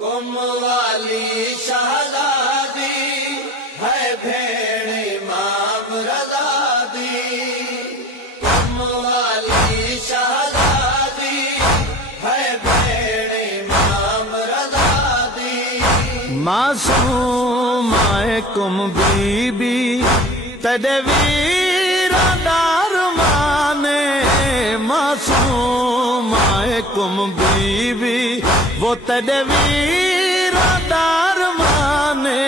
कुम वाली शहजादी है भेड़ इमाम रज़ा दी। कुम वाली शहजादी है भेड़ इमाम रज़ा दी। मासूम आए कुम बीबी तॾे वीरादार माने। मासूम आए कुम बीबी वो तॾे वीरादार माने।